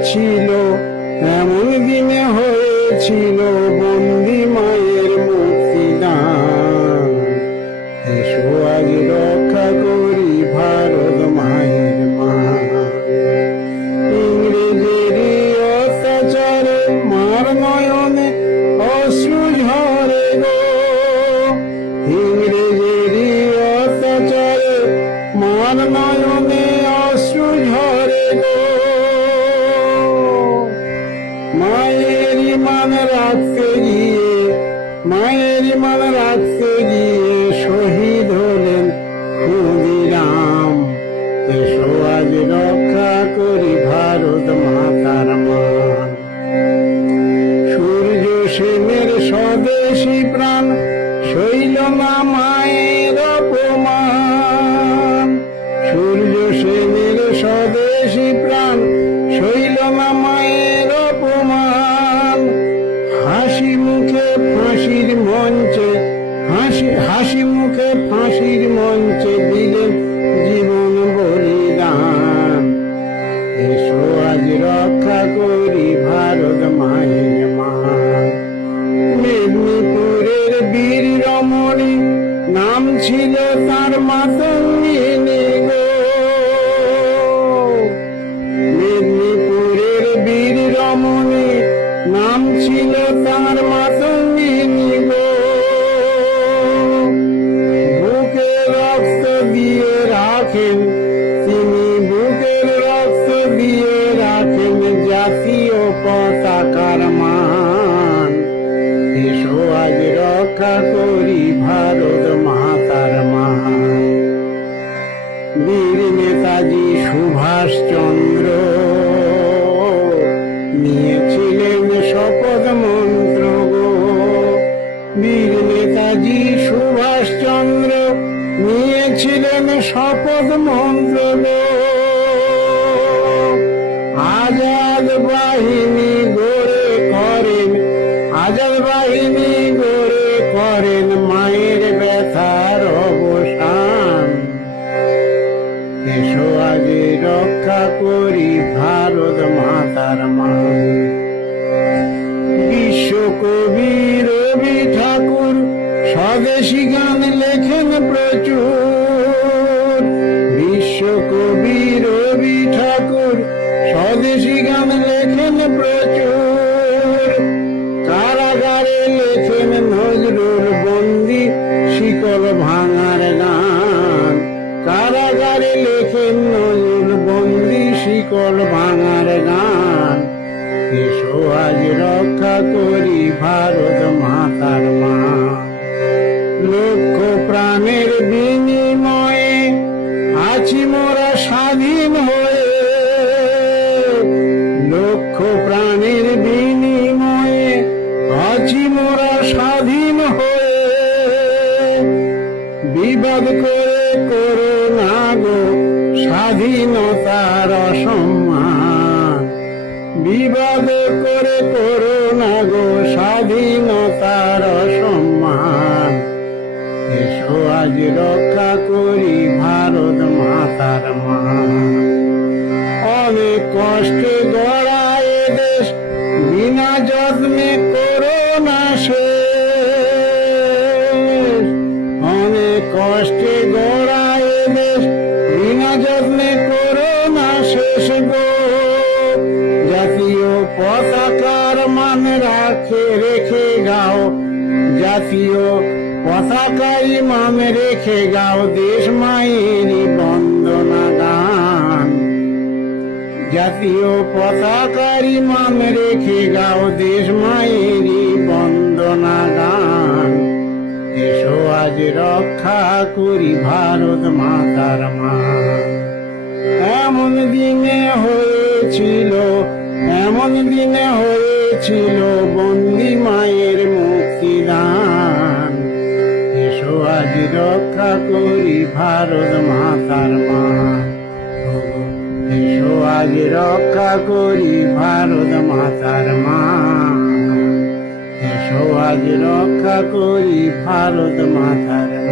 হয়েছিল, এমন দিনে হয়েছিল বন্দি মায়ের মুক্তিদান। এসো আজ রক্ষা করি ভারত মায়ের মান। ইংরেজেরই অত্যাচারে মার নয়নে অশ্রু ঝরে গো, ইংরেজেরই অত্যাচারে মার নয়নে অশ্রু ঝরে গো। মায়ের মান রাখতে গিয়ে, মায়ের মান রাখতে গিয়ে শহীদ হলেন ক্ষুদিরাম। এসো আজ রক্ষা করি ভারত মাতার মান। সূর্য সেনের স্বদেশী প্রাণ সইল না মায়ের অপমান। সূর্য সেনের স্বদেশী প্রাণ সইল না মায়ের অপমান। হাসি মুখে ফাঁসির মঞ্চে, হাসি মুখে ফাঁসির মঞ্চে দিলেন জীবন বলিদান। এসো আজ রক্ষা করি ভারত মায়ের মান। মেদিনীপুরের বীর রমণী নাম ছিল তার মাতঙ্গিনী গো, মেদিনীপুরের বীর রমণী নাম ছিল তার মাতঙ্গিনী গো। বুকে রক্ত দিয়ে রাখেন তিনি, বুকের রক্ত দিয়ে রাখেন জাতীয় পতাকার মান। এসো আজ রক্ষা করি ভারত মাতার মান। বীর নেতাজি সুভাষ চন্দ্র নিয়েছিলেন শপথ মন্ত্র গো, বীর নেতাজি সুভাষ চন্দ্র নিয়েছিলেন শপথ মন্ত্র গো। আজাদ বাহিনী গড়ে করেন, আজাদ বাহিনী গড়ে করেন মায়ের ব্যথার অবসান। এসো আজ রক্ষা করি ভারত মাতার মান। বিশ্বকবি রবি ঠাকুর স্বদেশী গান লেখেন প্রচুর। বিশ্বকবি রবি ঠাকুর স্বদেশী গান লেখেন প্রচুর। কারাগারে লেখেন নজরুল বন্দি শিকল ভাঙার গান। কারাগারে লেখেন নজরুল বন্দি শিকল ভাঙার গান। এসো আজ রক্ষা করি ভারত মাতার মান। লক্ষ প্রাণের বিনিময়ে আছি মোরা স্বাধীন হয়ে, লক্ষ প্রাণের বিনিময়ে আছি মোরা স্বাধীন হয়ে। বিবাদ করে করো না গো স্বাধীনতার অসম্মান। বিবাদ করে করো না গো স্বাধীনতার অসম্মান। এসো আজ রক্ষা করি ভারত মাতার মান। অনেক কষ্টে গড়া এ দেশ বিনা যত্নে করো না শেষ। অনেক কষ্টে গড়া এ দেশ বিনা যত্নে করো না শেষ গো। জাতীয় পতাকার মান রেখে গাও, জাতীয় পতাকায় মান রেখে গাও দেশ মায়েরই বন্দনা গান। জাতীয় পতাকারই মান রেখে গাও দেশ মায়েরই বন্দনা গান। এসো আজ রক্ষা করি ভারত মাতার মান। এমন দিনে হয়েছিল, এমন দিনে হয়েছিল বন্দি মায়ের মুক্তিদান। এসো আজ রক্ষা করি ভারত মাতার মান। এসো আজ রক্ষা করি ভারত মাতার মান। এসো আজ রক্ষা করি ভারত মাতার মান।